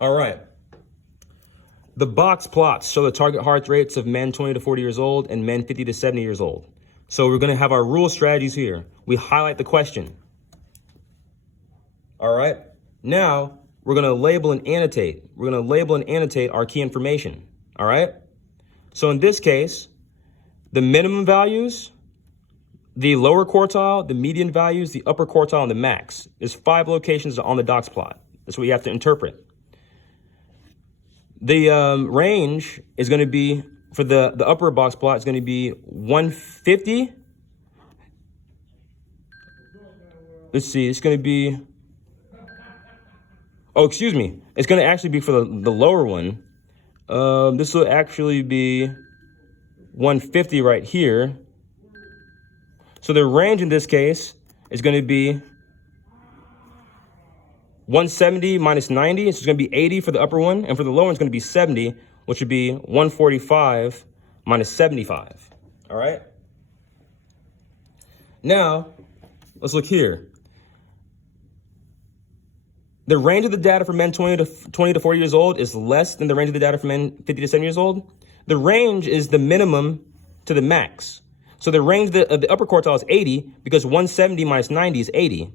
All right. The box plots show the target heart rates of men 20 to 40 years old and men 50 to 70 years old. So we're going to have our rule strategies here. We highlight the question. All right. Now we're going to label and annotate. We're going to label and annotate our key information. All right. So in this case, the minimum values, the lower quartile, the median values, the upper quartile, and the max. There's 5 locations on the dox plot. That's what you have to interpret. The range is going to be, for the upper box plot, is going to be 150. Let's see, it's going to be, oh, excuse me. It's going to actually be for the lower one. This will actually be 150 right here. So the range in this case is going to be 170 minus 90, so it's going to be 80 for the upper one, and for the lower one, it's going to be 70, which would be 145 minus 75. All right? Now, let's look here. The range of the data for men 20 to 40 years old is less than the range of the data for men 50 to 70 years old. The range is the minimum to the max. So the range of the upper quartile is 80 because 170 minus 90 is 80.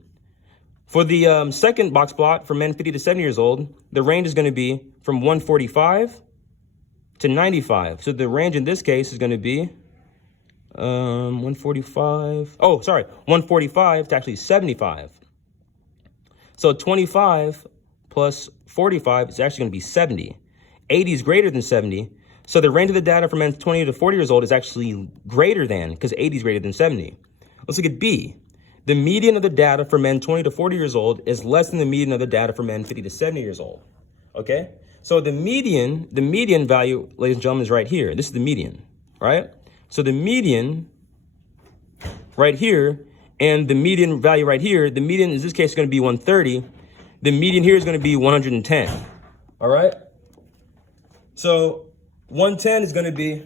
For the second box plot for men 50 to 70 years old, the range is going to be from 145 to 95. So the range in this case is going to be 145. Oh, sorry, 145 to actually 75. So 25 plus 45 is actually going to be 70. 80 is greater than 70. So the range of the data for men 20 to 40 years old is actually greater than, because 80 is greater than 70. Let's look at B. The median of the data for men 20 to 40 years old is less than the median of the data for men 50 to 70 years old. Okay? So the median value, ladies and gentlemen, is right here. This is the median, right? So the median right here and the median value right here, the median in this case is going to be 130. The median here is going to be 110. All right? So 110 is going to be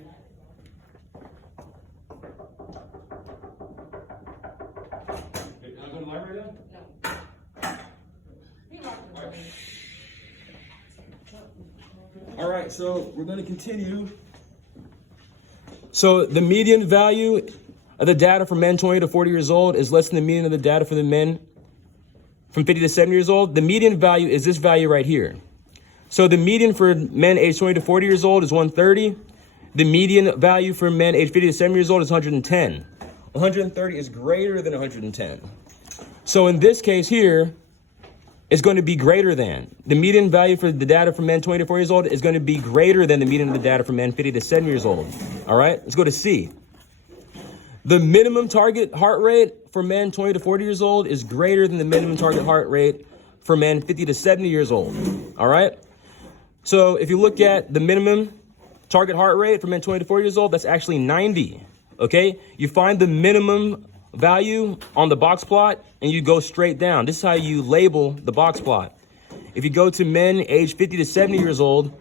all right, so we're going to continue. So the median value of the data for men 20 to 40 years old is less than the median of the data for the men from 50 to 70 years old. The median value is this value right here. So the median for men aged 20 to 40 years old is 130. The median value for men aged 50 to 70 years old is 110. 130 is greater than 110. So in this case here, is going to be greater than. The median value for the data for men 20 to 40 years old is going to be greater than the median of the data for men 50 to 70 years old. All right, let's go to C. The minimum target heart rate for men 20 to 40 years old is greater than the minimum target heart rate for men 50 to 70 years old. All right. So if you look at the minimum target heart rate for men 20 to 40 years old, that's actually 90. Okay. You find the minimum value on the box plot and you go straight down. This is how you label the box plot. If you go to men aged 50 to 70 years old,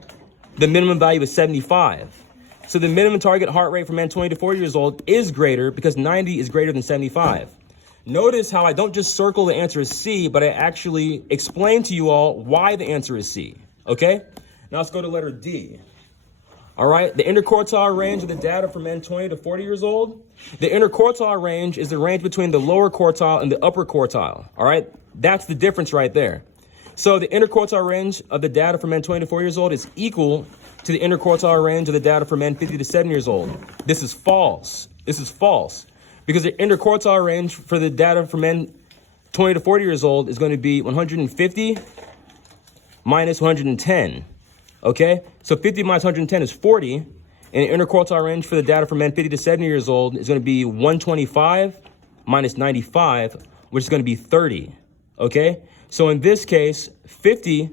the minimum value is 75. So the minimum target heart rate for men 20 to 40 years old is greater because 90 is greater than 75. Notice how I don't just circle the answer as C, but I actually explain to you all why the answer is C. Okay? Now let's go to letter D. All right, the interquartile range of the data for men 20 to 40 years old. The interquartile range is the range between the lower quartile and the upper quartile. All right, that's the difference right there. So the interquartile range of the data for men 20 to 40 years old is equal to the interquartile range of the data for men 50 to 70 years old. This is false. This is false because the interquartile range for the data for men 20 to 40 years old is going to be 150 minus 110. Okay, so 50 minus 110 is 40, and the interquartile range for the data for men 50 to 70 years old is going to be 125 minus 95, which is going to be 30. Okay, so in this case, 40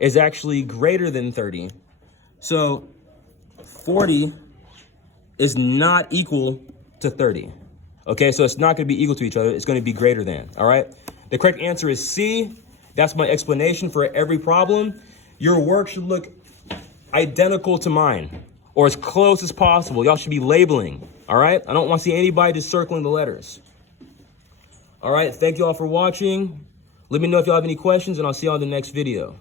is actually greater than 30. So 40 is not equal to 30. Okay, so it's not going to be equal to each other. It's going to be greater than. All right, the correct answer is C. That's my explanation for every problem. Your work should look identical to mine or as close as possible. Y'all should be labeling. All right, I don't want to see anybody just circling the letters. All right, thank you all for watching. Let me know if y'all have any questions, and I'll see y'all in the next video.